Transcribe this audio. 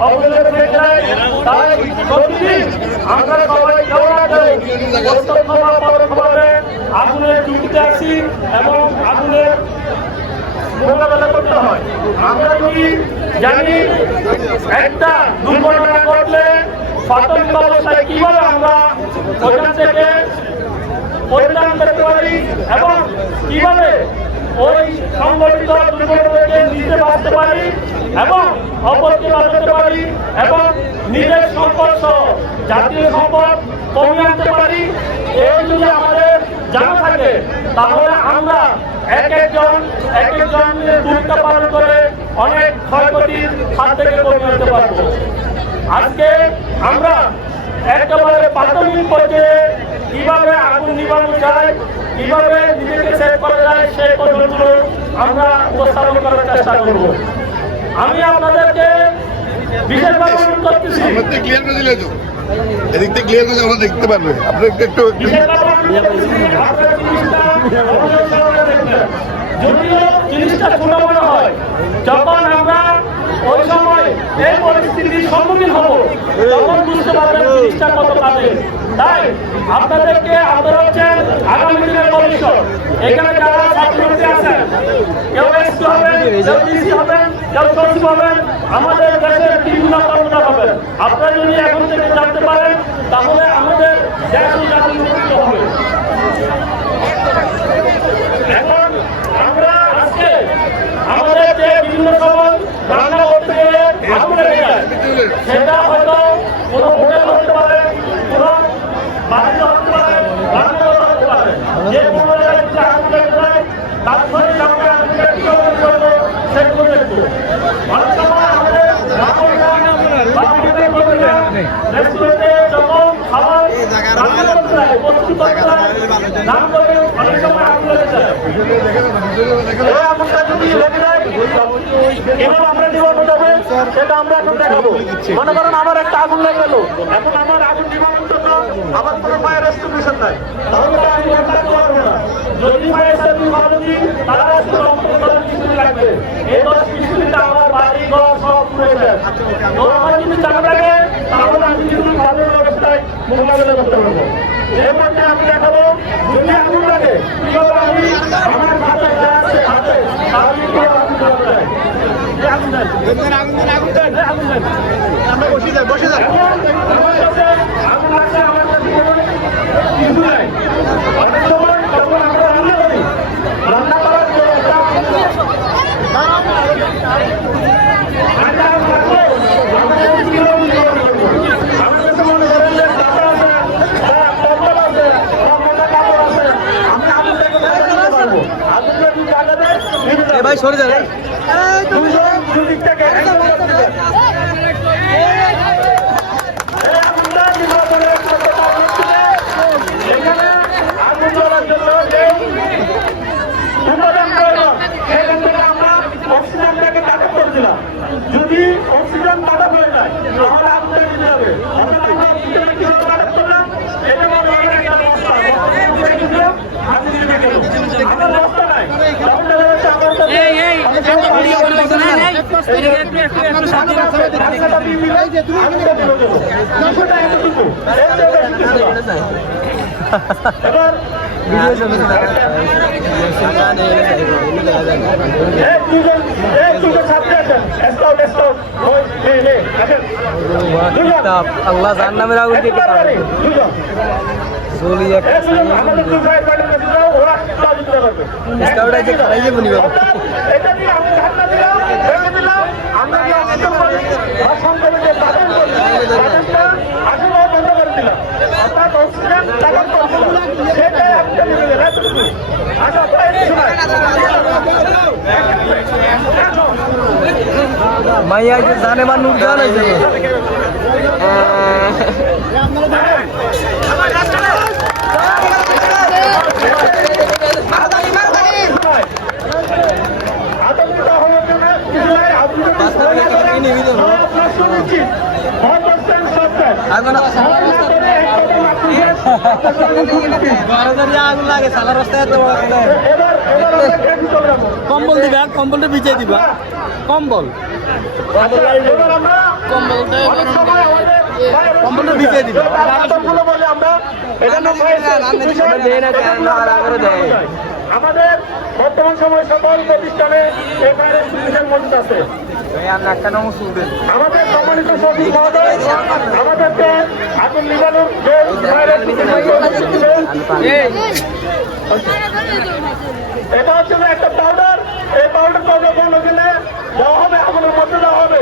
আসে প্রতিদিন আমরা সবাই ডিউটিতে আছি এবং আগুনের করতে হয়। আমরা যদি জানি একটা দুর্ঘটনা ঘটলে প্রাথমিক অবস্থায় কীভাবে আমরা থেকে পরিত্রাণ করতে পারি এবং কীভাবে ওই সংগঠিত দুর্ঘটনাকে বাঁচতে পারি এবং অপরকে বাঁচাতে পারি এবং নিজের সম্পদ সহ জাতীয় সম্পদ কমিয়ে আনতে পারি। এই যদি আমাদের জানা থাকে, তাহলে আমরা এক একজন, এক একজনের ভূমিকা পালন করে অনেক ক্ষয়ক্ষতির হাত থেকে কমিয়ে আনতে পারব। আজকে আমরা একেবারে প্রাথমিক পর্যায়ে কীভাবে আগুন নিবানো যায় কীভাবে নিজেকে সেভ করা যায় সেই পদ্ধতিগুলো আমরা উপস্থাপন করার চেষ্টা করব। আমি আপনাদেরকে বিশেষভাবে অনুরোধ করতেছি। ক্লিয়ার করে দিলে তো। এদিক থেকে ক্লিয়ার করে আমরা দেখতে পারবে। আপনি একটু জিনিসটা অনুরোধ যদিও জিনিসটা ছোট মনে হয় যখন আমরা ওই সময় এই পরিস্থিতির সম্মুখীন হব তখন বুঝতে পারবেন জিনিসটা কত কাজে। তাই আপনাদেরকে আগামী এখানে কেউ এসপি হবেন, কেউ ডিসি হবেন, কেউ সচিব আমাদের দেশের বিভিন্ন কর্মচার হবেন আপনারা যদি এখন থেকে জানতে পারেন, তাহলে আমাদের দেশ হবে এখন আমরা আজকে আমাদের যে বিভিন্ন সময় রান্না করতে গেলে আগুন লেগে যায় সেটা হয়তো কোনো হোটেল হতে পারে কোনো বাড়িতে হতে পারে রান্নাঘর হতে পারে যে কোনো জায়গায় যদি আগুন লেগে যায় তাৎক্ষণিক আমরা আগুনকে কীভাবে করব সেগুলো দেখব অনেক সময় আমাদের রান্নাঘর বা বিভিন্ন কর্মীরা রেস্টুরেন্টে যখন খাবার রান্না করতে যায় প্রস্তুত করতে যায় নাম করে অনেক সময় আগুন লেগে যায় এই আগুনটা যদি লেগে যায়, সেটা আমরা এখন দেখাবো মনে করেন আমার একটা আগুন লেগে গেল এখন আমার আগুন নিবারণ জন্য আমার কোনো ফায়ার এক্সটিংগুইশার নাই তাহলে যদি ফায়ার ভালো দিই তাহলে একটু রক্ত করার কিছু লাগবে এই দশ বিশ আমার বাড়ি ঘর সব পুড়ে যায় তো আমার যদি জানা থাকে তাহলে আমি কিন্তু ভালো ব্যবস্থায় মোকাবিলা করতে পারব এর মধ্যে আমি দেখাবো যদি আগুন লাগে কীভাবে আমি আমার হাতে যা আছে হাতে আমি আগুন জ্বালানো যায়। এই আগুন দেন। আগুন দেন। বসে যাই বসে যাই এখন আমার কাছে আগুন আছে, আমার কাছে কোনো কিছু নাই। অনেক সময় যখন আমরা রান্না করি, রান্না করার যে একটা রান্না থাকলে আমাদের কীভাবে নিবারণ করব? আমার কাছে মনে করেন যে কাপড় আছে, বা কম্বল আছে, বা মোটা কাপড় আছে, আমি আগুনটাকে ধরে নিতে পারব। আগুনটা যদি জ্বালা দেয়, নিভে যাবে। ভাই সরে যান দুজন দুদিক থেকে একজন করতে দেয়। এই আগুনটা নির্বাচনের ক্ষমতা ভিত্তিতে এখানে আগুন জ্বলার জন্য যে উপাদান প্রয়োজন, সেখান থেকে আমরা অক্সিজেনটাকে কাটা করেছিলাম। যদি অক্সিজেন কাটা হয়ে যায় তাহলে আগুনটা নিতে হবে অর্থাৎ আমরা অক্সিজেন কীভাবে কাটা করলাম এটা মনে হয় একটা রাস্তা। অক্সিজেন দিয়ে কিন্তু আগুন নিভে গেল। আমার রাস্তা নাই তখন দেখা যাচ্ছে আমার কাছে অনেক সময় পানি আছে। রাস্তাটা দিয়ে দিলে আগুনটা নিভে গেল। বিষয়টা এতটুকু। এর চেয়ে বেশি কিছু না। এবার এই দুজন এই দুজন ছাত্রী আছেন স্কাউট স্কাউট ওই নে নে আসেন দুজন আল্লাহ জান নামের আগুন কে একবার বাড়ি, দুজন জলি এক এই দুজন আমাদের দুই ভাই বাড়ির কাছে যাও ওরা সহযোগিতা করবে। স্কাউট আছে খারাই যাব নি এটা দিয়ে আমি ধারণা দিলাম ভেঙে দিলাম আমরা যে অবস্থান করি বা সংকটে যে বাধন করি বাধনটা আসলে বন্ধ করে দিলাম অর্থাৎ অক্সিজেন চালন করছিলাম সেটা একটা নিয়ে গেল এতটুকু আচ্ছা প্রায় কিছু নাই মাইয়া যে জানে মান নুর জান আছে আতঙ্কিত হওয়ার জন্য কিছু নাই আপনি যদি ভয় না করেন, তাহলে আপনার সুনিশ্চিত ভয় করছেন সত্য আগুন ভয় না করে এই কদম আপনি আপনার সঙ্গে সুনিশ্চিত। আগুন লাগে সালা রাস্তায় এত বড় কম্বল দিবা কম্বলটা বিছিয়ে দিবা। কম্বল। কম্বলটা ভিজিয়ে দিবে। আমাদের বর্তমান সময়ে সকল প্রতিষ্ঠানে মজুদ আছে। আমাদের সম্মানিত সচিব মহোদয় আমাদেরকে আগুন নিবানোর এটা হচ্ছে একটা পাউডার এই পাউডার কোনো দিনে দেওয়া হবে আগুনের মধ্যে দেওয়া হবে।